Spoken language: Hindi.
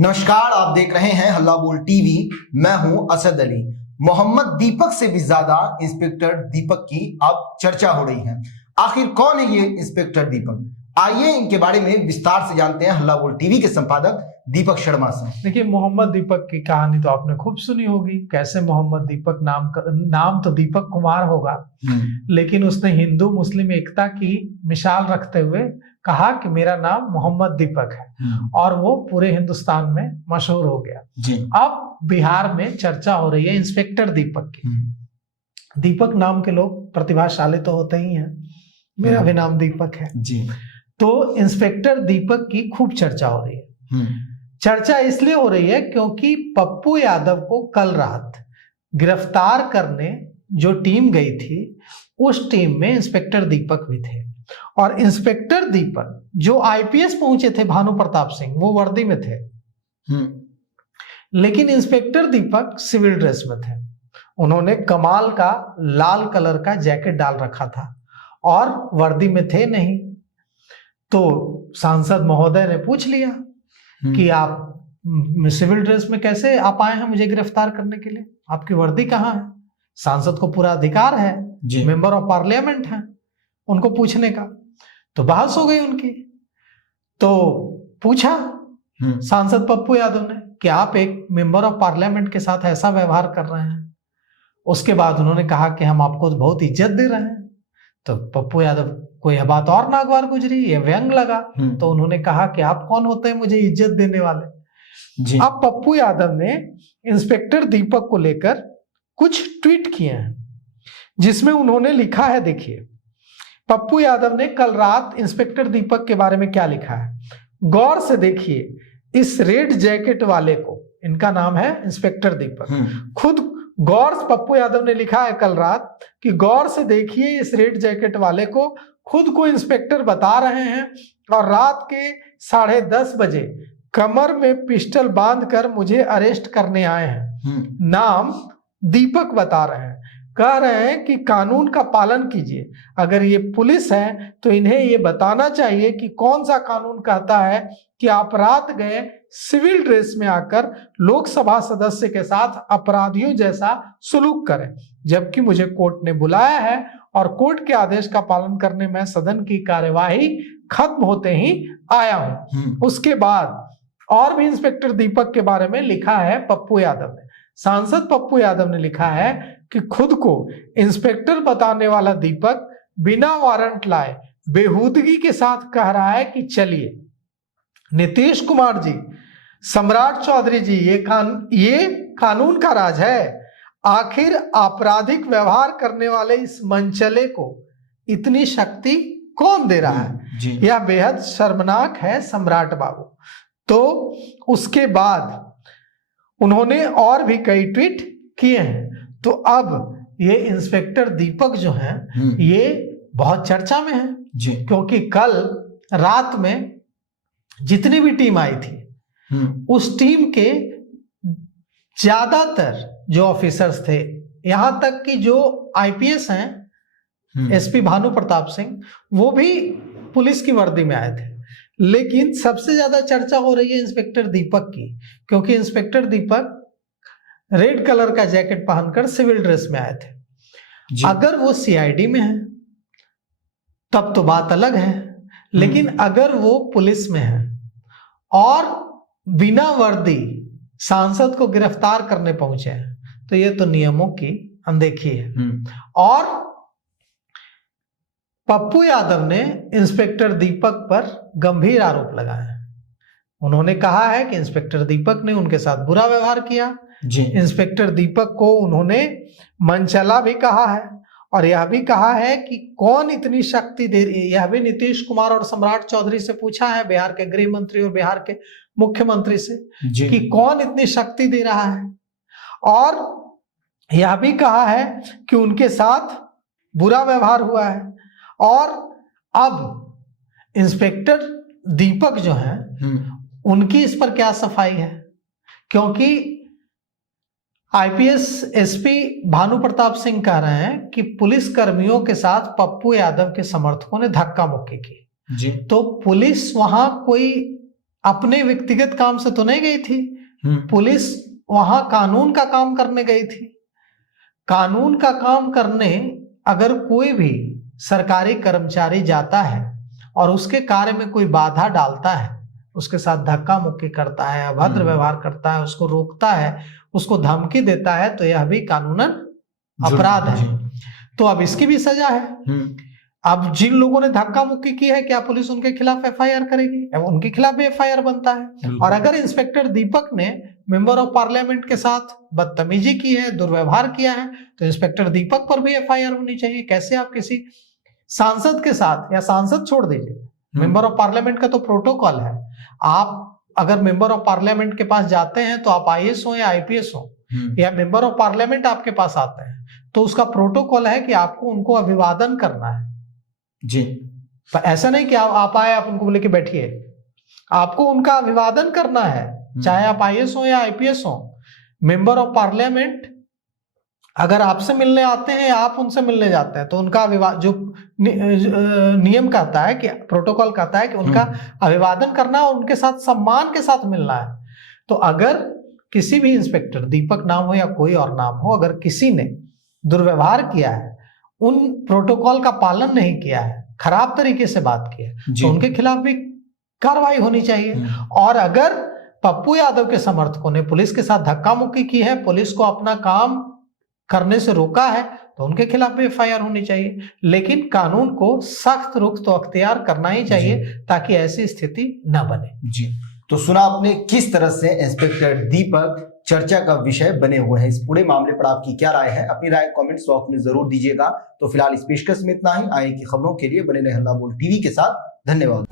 नमस्कार, आप देख रहे हैं हल्ला बोल टीवी। मैं हूं असद अली। मोहम्मद दीपक से भी ज्यादा इंस्पेक्टर दीपक की अब चर्चा हो रही है। आखिर कौन है ये इंस्पेक्टर दीपक? आइए इनके बारे में विस्तार से जानते हैं हल्ला बोल टीवी के संपादक दीपक शर्मा से। देखिए, मोहम्मद दीपक की कहानी तो आपने खूब सुनी होगी। कैसे मोहम्मद दीपक नाम तो दीपक कुमार होगा, लेकिन उसने हिंदू मुस्लिम एकता की मिसाल रखते हुए कहा कि मेरा नाम मोहम्मद दीपक है, और वो पूरे हिंदुस्तान में मशहूर हो गया जी। अब बिहार में चर्चा हो रही है इंस्पेक्टर दीपक की। दीपक नाम के लोग प्रतिभाशाली तो होते ही हैं, मेरा भी नाम दीपक है जी। तो इंस्पेक्टर दीपक की खूब चर्चा हो रही है। चर्चा इसलिए हो रही है क्योंकि पप्पू यादव को कल रात गिरफ्तार करने जो टीम गई थी, उस टीम में इंस्पेक्टर दीपक भी थे। और इंस्पेक्टर दीपक जो आईपीएस पहुंचे थे भानु प्रताप सिंह, वो वर्दी में थे, लेकिन इंस्पेक्टर दीपक सिविल ड्रेस में थे। उन्होंने कमाल का लाल कलर का जैकेट डाल रखा था और वर्दी में थे नहीं। तो सांसद महोदय ने पूछ लिया कि आप सिविल ड्रेस में कैसे आप आए हैं मुझे गिरफ्तार करने के लिए, आपकी वर्दी कहाँ है? सांसद को पूरा अधिकार है, मेंबर ऑफ पार्लियामेंट है, उनको पूछने का। तो बहस हो गई उनकी। तो पूछा सांसद पप्पू यादव ने कि आप एक मेंबर ऑफ पार्लियामेंट के साथ ऐसा व्यवहार कर रहे हैं। उसके बाद उन्होंने कहा कि हम आपको बहुत इज्जत दे रहे हैं। तो पप्पू यादव को यह बात और नागवार गुजरी, ये व्यंग लगा। तो उन्होंने कहा कि आप कौन होते हैं मुझे इज्जत देने वाले जी। अब पप्पू यादव ने इंस्पेक्टर दीपक को लेकर कुछ ट्वीट किए हैं, जिसमें उन्होंने लिखा है, देखिए पप्पू यादव ने कल रात इंस्पेक्टर दीपक के बारे में क्या लिखा है, गौर से देखिए। इस रेड जैकेट वाले को, इनका नाम है इंस्पेक्टर दीपक, खुद गौर से पप्पू यादव ने लिखा है कल रात कि गौर से देखिए इस रेड जैकेट वाले को खुद को इंस्पेक्टर बता रहे हैं और रात के 10:30 बजे कमर में पिस्टल बांधकर मुझे अरेस्ट करने आए हैं। नाम दीपक बता रहे हैं, कह रहे हैं कि कानून का पालन कीजिए। अगर ये पुलिस है तो इन्हें ये बताना चाहिए कि कौन सा कानून कहता है कि आप रात गए सिविल ड्रेस में आकर लोकसभा सदस्य के साथ अपराधियों जैसा सलूक करें, जबकि मुझे कोर्ट ने बुलाया है और कोर्ट के आदेश का पालन करने में सदन की कार्यवाही खत्म होते ही आया हूं। उसके बाद और भी इंस्पेक्टर दीपक के बारे में लिखा है पप्पू यादव ने। सांसद पप्पू यादव ने लिखा है कि खुद को इंस्पेक्टर बताने वाला दीपक बिना वारंट लाए बेहूदगी के साथ कह रहा है कि चलिए। नीतीश कुमार जी, सम्राट चौधरी जी, ये कानून का राज है। आखिर आपराधिक व्यवहार करने वाले इस मंचले को इतनी शक्ति कौन दे रहा है? यह बेहद शर्मनाक है सम्राट बाबू। तो उसके बाद उन्होंने और भी कई ट्वीट किए हैं। तो अब ये इंस्पेक्टर दीपक जो हैं, ये बहुत चर्चा में है जी। क्योंकि कल रात में जितनी भी टीम आई थी, उस टीम के ज्यादातर जो ऑफिसर्स थे, यहां तक कि जो आईपीएस हैं एसपी भानु प्रताप सिंह, वो भी पुलिस की वर्दी में आए थे। लेकिन सबसे ज्यादा चर्चा हो रही है इंस्पेक्टर दीपक की, क्योंकि इंस्पेक्टर दीपक रेड कलर का जैकेट पहनकर सिविल ड्रेस में आए थे। अगर वो सीआईडी में है तब तो बात अलग है, लेकिन अगर वो पुलिस में है और बिना वर्दी सांसद को गिरफ्तार करने पहुंचे हैं, तो ये तो नियमों की अनदेखी है। और पप्पू यादव ने इंस्पेक्टर दीपक पर गंभीर आरोप लगाए हैं। उन्होंने कहा है कि इंस्पेक्टर दीपक ने उनके साथ बुरा व्यवहार किया जी। इंस्पेक्टर दीपक को उन्होंने मनचला भी कहा है, और यह भी कहा है कि कौन इतनी शक्ति दे रही है। यह भी नीतीश कुमार और सम्राट चौधरी से पूछा है, बिहार के गृह मंत्री और बिहार के मुख्यमंत्री से, कि कौन इतनी शक्ति दे रहा है। और यह भी कहा है कि उनके साथ बुरा व्यवहार हुआ है। और अब इंस्पेक्टर दीपक जो है, उनकी इस पर क्या सफाई है? क्योंकि आईपीएस एसपी भानु प्रताप सिंह कह रहे हैं कि पुलिस कर्मियों के साथ पप्पू यादव के समर्थकों ने धक्का मुक्की की जी। तो पुलिस वहां कोई अपने व्यक्तिगत काम से तो नहीं गई थी, पुलिस वहां कानून का काम करने गई थी। कानून का काम करने अगर कोई भी सरकारी कर्मचारी जाता है और उसके कार्य में कोई बाधा डालता है, उसके साथ धक्का मुक्की करता है, अभद्र व्यवहार करता है, उसको रोकता है, उसको धमकी देता है, तो यह भी कानूनन अपराध है। तो अब इसकी भी सजा है। अब जिन लोगों ने धक्का मुक्की की है, क्या पुलिस उनके खिलाफ एफआईआर करेगी? अब उनके खिलाफ भी एफआईआर बनता है। और अगर इंस्पेक्टर दीपक ने मेंबर ऑफ पार्लियामेंट के साथ बदतमीजी की है, दुर्व्यवहार किया है, तो इंस्पेक्टर दीपक पर भी एफआईआर होनी चाहिए। कैसे आप किसी सांसद के साथ, या सांसद छोड़ दीजिए, मेंबर ऑफ पार्लियामेंट का तो प्रोटोकॉल है, आप अगर मेंबर ऑफ पार्लियामेंट के पास जाते हैं तो आप आईएएस हो या आईपीएस हो, या मेंबर ऑफ पार्लियामेंट आपके पास आते हैं, तो उसका प्रोटोकॉल है कि आपको उनको अभिवादन करना है जी। पर ऐसा नहीं कि आप आए, आप उनको बोले कि बैठिए, आपको उनका अभिवादन करना है, चाहे आप आईएएस हो या आईपीएस हो। मेंबर ऑफ पार्लियामेंट अगर आपसे मिलने आते हैं या आप उनसे मिलने जाते हैं, तो उनका जो नियम कहता है कि प्रोटोकॉल कहता है कि उनका अभिवादन करना और उनके साथ सम्मान के साथ मिलना है। तो अगर किसी भी इंस्पेक्टर, दीपक नाम हो या कोई और नाम हो, अगर किसी ने दुर्व्यवहार किया है, उन प्रोटोकॉल का पालन नहीं किया है, खराब तरीके से बात की है, तो उनके खिलाफ भी कार्रवाई होनी चाहिए। और अगर पप्पू यादव के समर्थकों ने पुलिस के साथ धक्का मुक्की की है, पुलिस को अपना काम करने से रोका है, तो उनके खिलाफ भी एफआईआर होनी चाहिए। लेकिन कानून को सख्त रुख तो अख्तियार करना ही चाहिए ताकि ऐसी स्थिति न बने। जी, तो सुना आपने किस तरह से इंस्पेक्टर दीपक चर्चा का विषय बने हुए हैं। इस पूरे मामले पर आपकी क्या राय है? अपनी राय कमेंट्स बॉक्स में जरूर दीजिएगा। तो फिलहाल इस पेशकश में इतना ही। आगे की खबरों के लिए बने रहे हल्ला बोल टीवी के साथ। धन्यवाद।